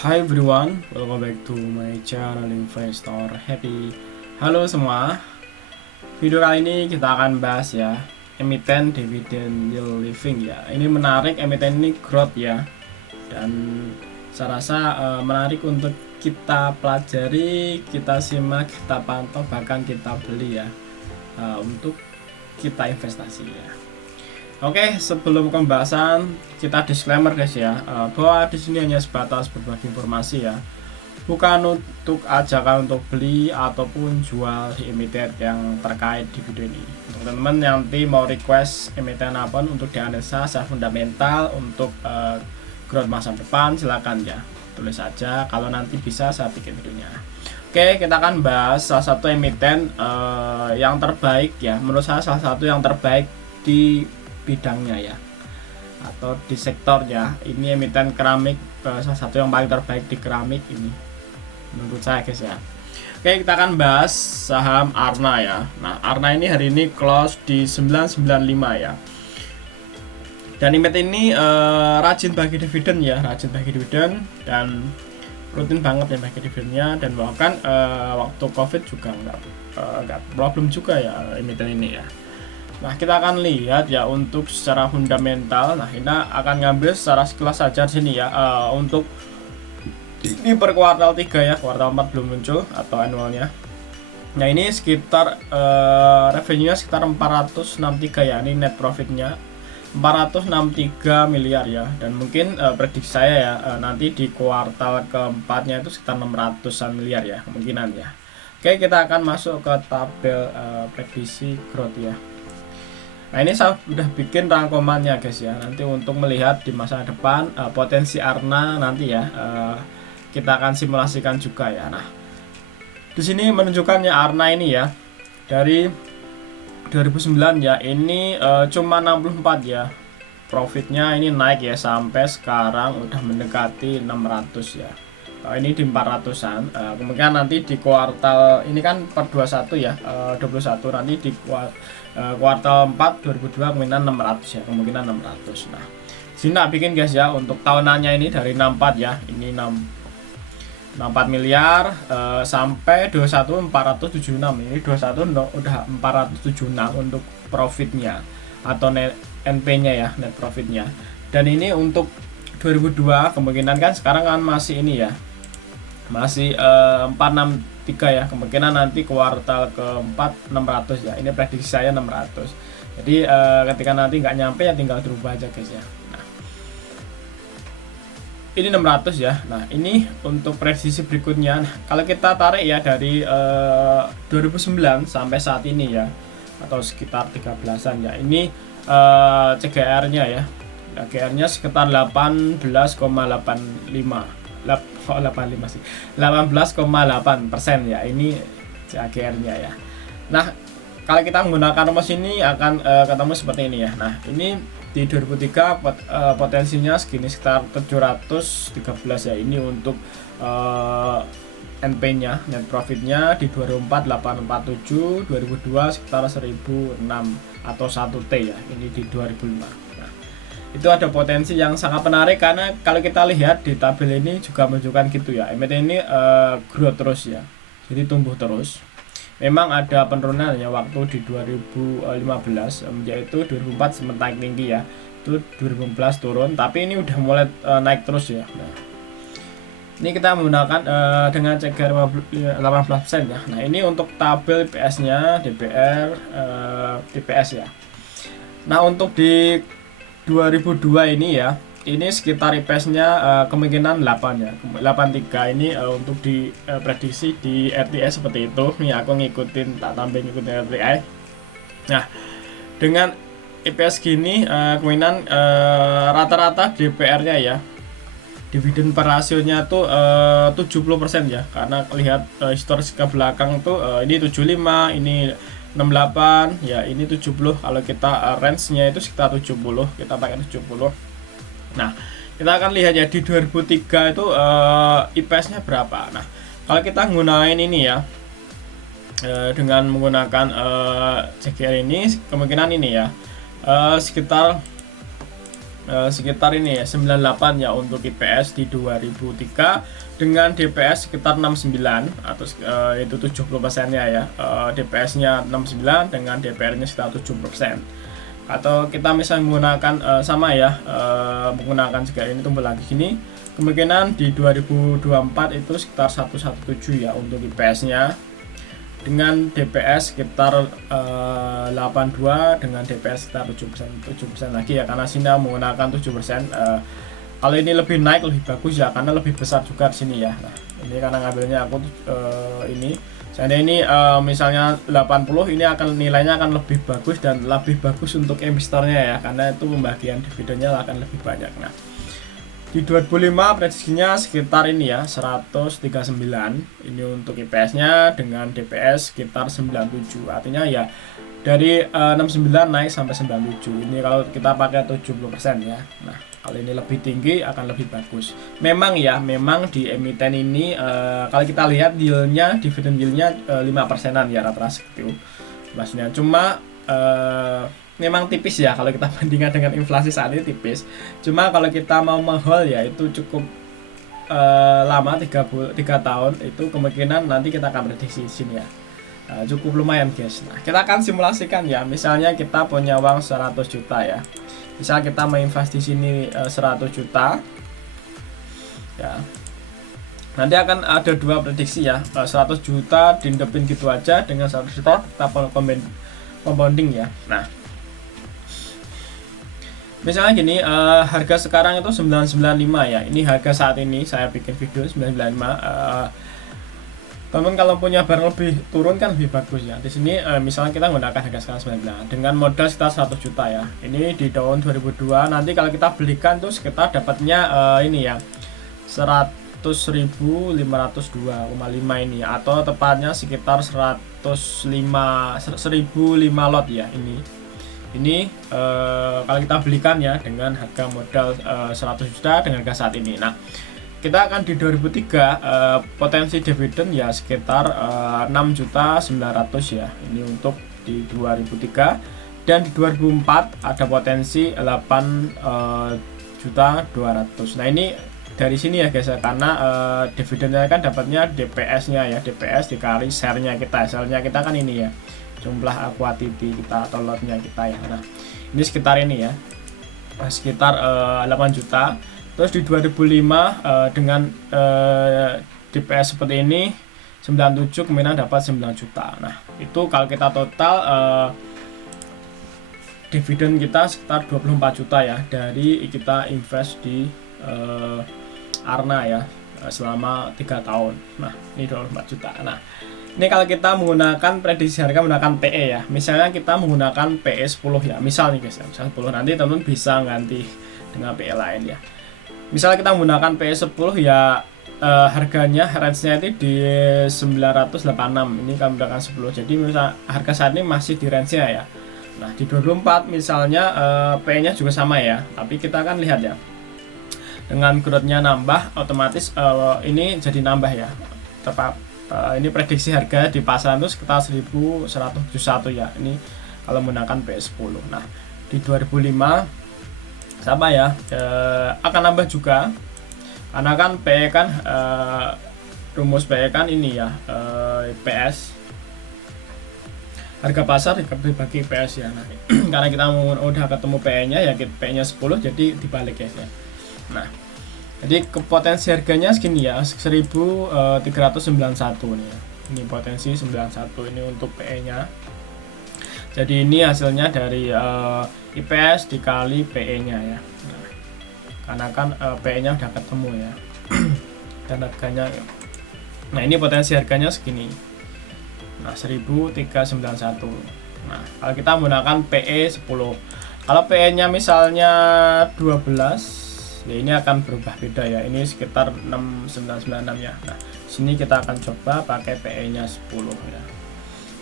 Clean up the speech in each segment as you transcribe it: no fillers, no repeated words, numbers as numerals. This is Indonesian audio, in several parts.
Hi everyone, welcome back to my channel Investor Happy. Halo semua, video kali ini kita akan bahas ya emiten dividend yield living ya. Ini menarik, emiten ini growth ya, dan saya rasa menarik untuk kita pelajari, kita simak, kita pantau, bahkan kita beli ya, untuk kita investasi ya. Oke, sebelum pembahasan kita disclaimer guys ya, bahwa di sini hanya sebatas berbagi informasi ya, bukan untuk ajakan untuk beli ataupun jual di emiten yang terkait di video ini. Untuk teman-teman yang nanti mau request emiten apa untuk dianalisa secara fundamental untuk growth masa depan, silakan ya tulis saja. Kalau nanti bisa saya bikin videonya. Oke, kita akan bahas salah satu emiten yang terbaik ya, menurut saya salah satu yang terbaik di bidangnya ya, atau di sektornya. Ini emiten keramik, salah satu yang paling terbaik di keramik ini menurut saya guys ya. Oke, kita akan bahas saham Arna ya. Nah, Arna ini hari ini close di 995 ya, dan emiten ini rajin bagi dividen ya, rajin bagi dividen dan rutin banget ya bagi dividennya, dan bahkan waktu covid juga nggak problem juga ya emiten ini ya. Nah, kita akan lihat ya untuk secara fundamental. Nah, ini akan ngambil secara sekilas saja di sini ya. Untuk ini per kuartal 3 ya, kuartal 4 belum muncul atau annualnya. Nah, ini sekitar revenue-nya sekitar 463 ya. Ini net profitnya 463 miliar ya. Dan mungkin prediksi saya ya, nanti di kuartal keempatnya itu sekitar 600-an miliar ya kemungkinan ya. Oke, kita akan masuk ke tabel prediksi growth ya. Nah, ini saya udah bikin rangkumannya guys ya. Nanti untuk melihat di masa depan potensi Arna nanti ya, kita akan simulasikan juga ya. Nah, di sini menunjukkannya Arna ini ya dari 2009 ya, ini cuma 64 ya. Profitnya ini naik ya sampai sekarang udah mendekati 600 ya. Ini di 400-an. Kemungkinan nanti di kuartal ini kan per 21 ya, 21 nanti di kuartal 4 2002 kemungkinan 600 ya, kemungkinan 600. Nah, sini tak bikin guys ya untuk tahunannya ini dari 64 ya, ini 64 miliar sampai 21 476. Ini 21 udah 476 untuk profitnya atau NP-nya ya, net profitnya. Dan ini untuk 2002 kemungkinan kan sekarang kan masih ini ya, masih 463 ya, kemungkinan nanti kuartal keempat 600 ya. Ini prediksi saya 600. Jadi ketika nanti nggak nyampe ya tinggal dirubah aja guys ya. Nah, ini 600 ya. Nah, ini untuk prediksi berikutnya. Nah, kalau kita tarik ya dari 2009 sampai saat ini ya, atau sekitar 13-an ya, ini CGR-nya ya, CGR-nya sekitar 18,85 85 sih, 18,8% ya, ini CAGR-nya ya. Nah, kalau kita menggunakan rumus ini akan ketemu seperti ini ya. Nah, ini di 2003 potensinya segini sekitar 713 ya. Ini untuk NP-nya, net profit-nya di 2004 847, 2002 sekitar 1006 atau 1T ya. Ini di 2005. Itu ada potensi yang sangat menarik karena kalau kita lihat di tabel ini juga menunjukkan gitu ya, emiten ini growth terus ya, jadi tumbuh terus. Memang ada penurunan ya waktu di 2015, yaitu 2004 sempat naik tinggi ya, itu 2015 turun, tapi ini udah mulai naik terus ya. Nah, ini kita menggunakan dengan CAGR 18% ya. Nah, ini untuk tabel IPS-nya, DPR, DPS ya. Nah, untuk di 2002 ini ya, ini sekitar IPS-nya kemungkinan 8 ya, 83. Ini untuk di prediksi di RTI seperti itu. Nih aku ngikutin, tak tambah ngikutin RTI. Nah, dengan IPS gini kemungkinan rata-rata DPR-nya ya, dividen per rasionya tuh 70% ya, karena lihat historis ke belakang tuh ini 75, ini 68 ya, ini 70. Kalau kita range-nya itu sekitar 70, kita pakai 70. Nah, kita akan lihat ya di 2003 itu IPS-nya berapa. Nah, kalau kita gunain ini ya, dengan menggunakan CGR ini, kemungkinan ini ya sekitar sekitar ini ya 98 ya untuk IPS di 2003 dengan DPS sekitar 69 atau itu 70% ya, DPS nya 69 dengan DPR nya sekitar 70%. Atau kita misalnya menggunakan sama ya, menggunakan juga ini tombol lagi gini, kemungkinan di 2024 itu sekitar 117 ya untuk IPS nya dengan DPS sekitar 82 dengan DPS sekitar 7% lagi ya, karena sini menggunakan 7%. Kalau ini lebih naik lebih bagus ya, karena lebih besar juga di sini ya. Nah, ini karena ngambilnya aku ini seandainya ini misalnya 80, ini akan nilainya akan lebih bagus dan lebih bagus untuk investornya ya, karena itu pembagian dividennya akan lebih banyak. Nah, di 2005 prediksinya sekitar ini ya 139 ini untuk IPS nya dengan DPS sekitar 97, artinya ya dari 69 naik sampai 97. Ini kalau kita pakai 70% ya. Nah, kalau ini lebih tinggi akan lebih bagus. Memang ya, memang di emiten ini kalau kita lihat yieldnya, dividen yieldnya 5%-an ya rata-rata segitu. Maksudnya cuma memang tipis ya kalau kita bandingkan dengan inflasi saat ini, tipis. Cuma kalau kita mau meng-hold ya itu cukup lama, 3 tahun itu kemungkinan nanti kita akan prediksi di sini ya. Cukup lumayan guys. Nah, kita akan simulasikan ya. Misalnya kita punya uang 100 juta ya. Misal kita menginvest di sini 100 juta. Ya. Nanti akan ada dua prediksi ya. 100 juta diindepin gitu aja dengan 100 juta kita compounding ya. Nah, misalnya gini, harga sekarang itu 995 ya. Ini harga saat ini saya bikin video 995. Teman kalau punya barang lebih turun kan lebih bagus ya. Di sini misalnya kita menggunakan harga sekarang 99 dengan modal sekitar 100 juta ya. Ini di tahun 2002. Nanti kalau kita belikan tuh sekitar dapatnya ini ya 100.502,5 ini, atau tepatnya sekitar 105 lot ya ini. Ini kalau kita belikan ya dengan harga modal 100 juta dengan harga saat ini. Nah, kita akan di 2003 potensi dividen ya sekitar 6.900.000 ya. Ini untuk di 2003, dan di 2004 ada potensi 8.200.000. Nah, ini dari sini ya guys ya, karena dividennya kan dapatnya DPS-nya ya, DPS dikali share-nya kita. Share-nya kita kan ini ya, jumlah kuantiti kita atau lot-nya kita ya. Nah, ini sekitar ini ya, sekitar 8 juta. Terus di 2005 dengan DPS seperti ini 97 kemudian dapat 9 juta. Nah, itu kalau kita total dividen kita sekitar 24 juta ya dari kita invest di Arna ya selama 3 tahun. Nah, ini 24 juta. Nah, ini kalau kita menggunakan prediksi harga menggunakan PE ya. Misalnya kita menggunakan PE 10 ya. Misal nih guys ya, misal 10, nanti teman-teman bisa ganti dengan PE lain ya. Misalnya kita menggunakan PE 10 ya, harganya range-nya itu di 986. Ini kalau menggunakan 10. Jadi misal harga saat ini masih di range-nya ya. Nah, di 2024 misalnya PE-nya juga sama ya. Tapi kita akan lihat ya. Dengan growth-nya nambah, otomatis ini jadi nambah ya. Tetap ini prediksi harga di pasaran itu sekitar 1171 ya. Ini kalau menggunakan PE 10. Nah, di 2005 sama ya, akan nambah juga karena kan PE kan rumus PE kan ini ya, PS harga pasar dibagi PS ya. Nah, karena kita udah ketemu PE nya ya, PE nya 10 jadi dibalik guys ya. Nah, jadi ke potensi harganya segini ya, 1391 nih ya. Ini potensi 91 ini untuk PE nya. Jadi ini hasilnya dari IPS dikali PE-nya ya. Nah, karena kan PE-nya udah ketemu ya. Dan harganya ya. Nah, ini potensi harganya segini. Nah, 1391. Nah, kalau kita menggunakan PE 10. Kalau PE-nya misalnya 12, ya ini akan berubah beda ya. Ini sekitar 6996 ya. Nah, sini kita akan coba pakai PE-nya 10 ya.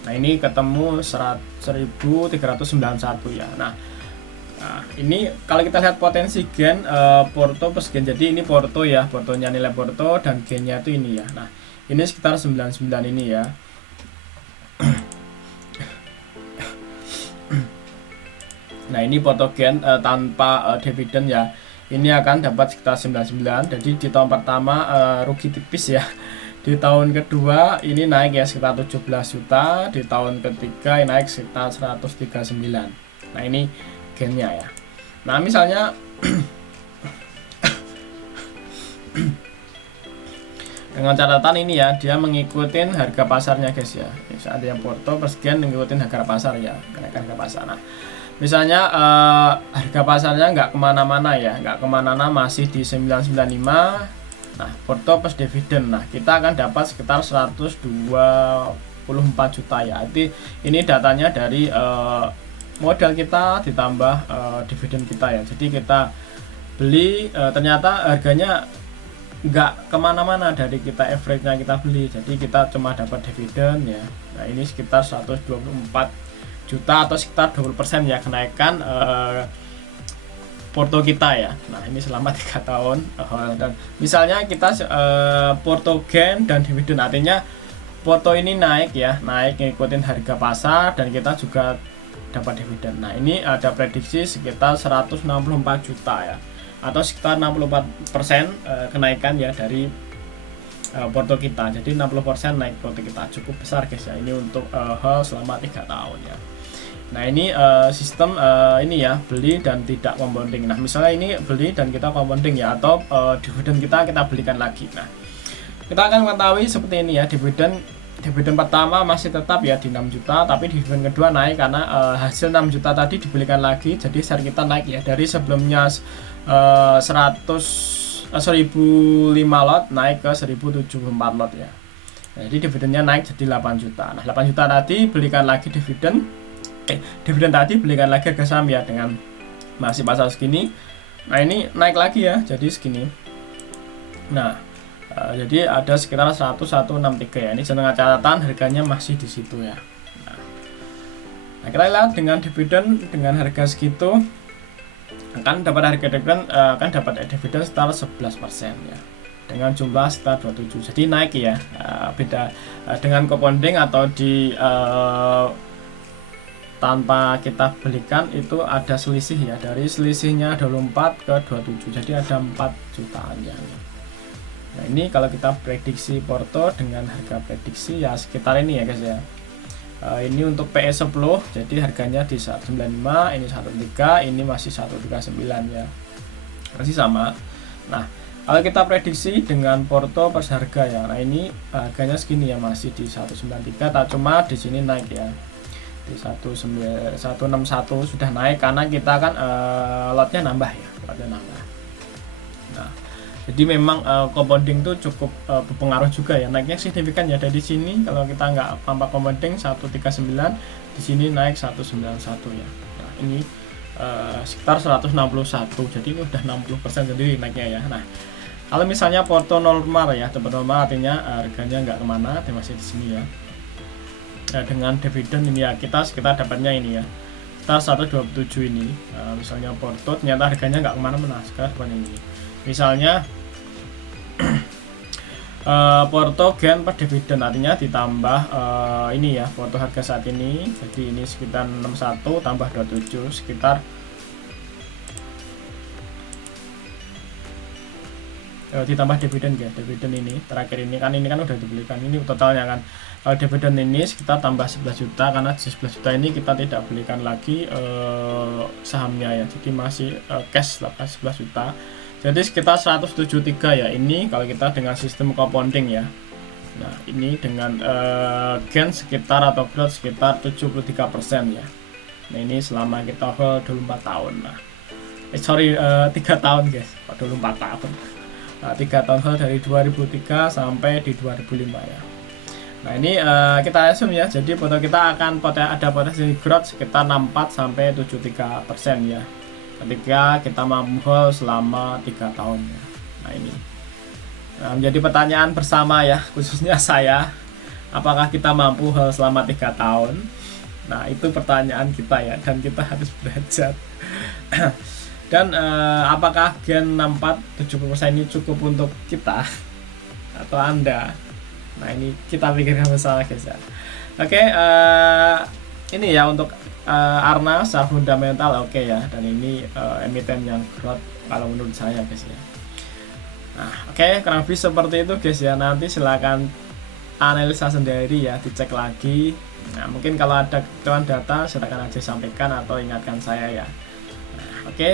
Nah, ini ketemu 1391 ya. Nah, ini kalau kita lihat potensi gen Porto plus gen. Jadi ini Porto ya, Portonya nilai Porto dan gennya itu ini ya. Nah, ini sekitar 99 ini ya. Nah ini fotogen tanpa dividen ya, ini akan dapat sekitar 99. Jadi di tahun pertama rugi tipis ya. Di tahun kedua ini naik ya sekitar 17 juta, di tahun ketiga ini naik sekitar 139. Nah ini gennya ya. Nah misalnya dengan catatan ini ya, dia mengikuti harga pasarnya guys ya. Misalnya yang Porto persegen mengikuti harga pasar ya, kenaikan harga pasar. Nah misalnya harga pasarnya nggak kemana-mana ya, nggak kemana-mana, masih di 995. Nah Porto plus dividen, nah kita akan dapat sekitar 124 juta ya. Jadi ini datanya dari modal kita ditambah dividen kita ya. Jadi kita beli ternyata harganya nggak kemana-mana dari kita average-nya kita beli, jadi kita cuma dapat dividen ya. Nah ini sekitar 124 juta atau sekitar 20% ya kenaikan Porto kita ya. Nah ini selama 3 tahun. Dan misalnya kita Porto gain dan dividen, artinya Porto ini naik ya, naik ngikutin harga pasar dan kita juga dapat dividen. Nah ini ada prediksi sekitar 164 juta ya, atau sekitar 64% kenaikan ya dari Porto kita. Jadi 60% naik Porto kita, cukup besar guys ya. Ini untuk hal selama 3 tahun ya. Nah ini sistem ini ya, beli dan tidak compounding. Nah misalnya ini beli dan kita compounding ya, atau dividen kita belikan lagi. Nah kita akan mengetahui seperti ini ya, dividen pertama masih tetap ya di 6 juta, tapi dividen kedua naik karena hasil 6 juta tadi dibelikan lagi. Jadi share kita naik ya, dari sebelumnya 1005 lot naik ke 1074 lot ya. Nah, jadi dividennya naik jadi 8 juta. Nah 8 juta tadi belikan lagi dividen tadi belikan lagi harga saham ya, dengan masih pasar segini. Nah ini naik lagi ya jadi segini. Nah jadi ada sekitar 163 ya. Ini dengan catatan harganya masih di situ ya. Nah kita lihat dengan dividen dengan harga segitu akan dapat harga dividen dividen sekitar 11% ya, dengan jumlah sekitar 27. Jadi naik ya, beda dengan compounding atau di tanpa kita belikan itu ada selisih ya, dari selisihnya 24 ke 27, jadi ada 4 jutaan ya. Nah ini kalau kita prediksi Porto dengan harga prediksi ya sekitar ini ya guys ya. Ini untuk PE10, jadi harganya di 195, ini 13, ini masih 139 ya, masih sama. Nah kalau kita prediksi dengan Porto pas harga ya, nah ini harganya segini ya, masih di 193, tak cuma di sini naik ya, di 161 sudah naik karena kita kan lotnya nambah ya, Nah jadi memang compounding itu cukup berpengaruh juga ya, naiknya signifikan ya. Dari sini kalau kita nggak tanpa compounding 139, di sini naik 191 ya. Nah ini sekitar 161, jadi ini udah 60% sendiri naiknya ya. Nah kalau misalnya Porto normal ya, tempat normal artinya harganya nggak kemana, masih di sini ya. Nah, dengan dividen ini ya kita sekitar dapatnya ini ya, sekitar 127 ini. Misalnya Porto ternyata harganya nggak kemana-mana, sekarang ini misalnya Porto gain per dividen, artinya ditambah ini ya, Porto harga saat ini, jadi ini sekitar 61 tambah 27 sekitar ditambah dividen ya, dividen ini terakhir ini kan udah dibelikan, ini totalnya kan. Dividen ini sekitar tambah 11 juta, karena 11 juta ini kita tidak belikan lagi sahamnya ya, jadi masih cash 11 juta, jadi sekitar 173 ya. Ini kalau kita dengan sistem compounding ya. Nah ini dengan gain sekitar atau growth sekitar 73% ya. Nah ini selama kita hold 24 tahun. Nah 3 tahun guys, 24 tahun. Nah, 3 tahun hold dari 2003 sampai di 2005 ya. Nah ini kita assume ya, jadi Porto kita akan ada potensi growth sekitar 64 sampai 73% ya, ketika kita mampu hold selama 3 tahun ya. Nah ini menjadi pertanyaan bersama ya, khususnya saya, apakah kita mampu hold selama 3 tahun? Nah itu pertanyaan kita ya, dan kita harus belajar. Dan apakah gain 64-70% ini cukup untuk kita atau Anda? Nah ini kita pikirkan bersama guys ya. Oke, ini ya untuk Arna secara fundamental oke ya, dan ini emiten yang growth kalau menurut saya guys ya. Nah oke, kurang lebih seperti itu guys ya. Nanti silakan analisa sendiri ya, dicek lagi. Nah mungkin kalau ada kebutuhan data silakan aja sampaikan atau ingatkan saya ya. Nah, oke,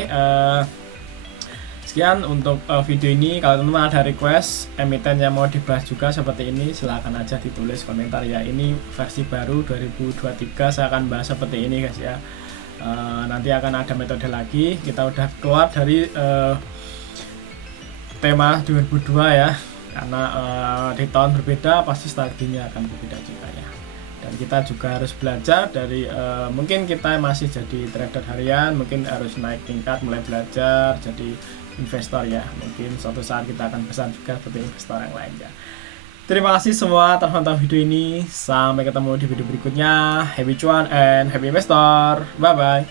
sekian untuk video ini. Kalau teman-teman ada request emiten yang mau dibahas juga seperti ini, silahkan aja ditulis komentar ya. Ini versi baru 2023, saya akan bahas seperti ini guys ya. Nanti akan ada metode lagi. Kita udah keluar dari tema 2002 ya, karena di tahun berbeda pasti strateginya akan berbeda juga ya. Dan kita juga harus belajar dari mungkin kita masih jadi trader harian, mungkin harus naik tingkat, mulai belajar jadi investor ya. Mungkin suatu saat kita akan besar juga seperti investor yang lain ya. Terima kasih semua telah menonton video ini. Sampai ketemu di video berikutnya. Happy cuan and happy investor. Bye bye.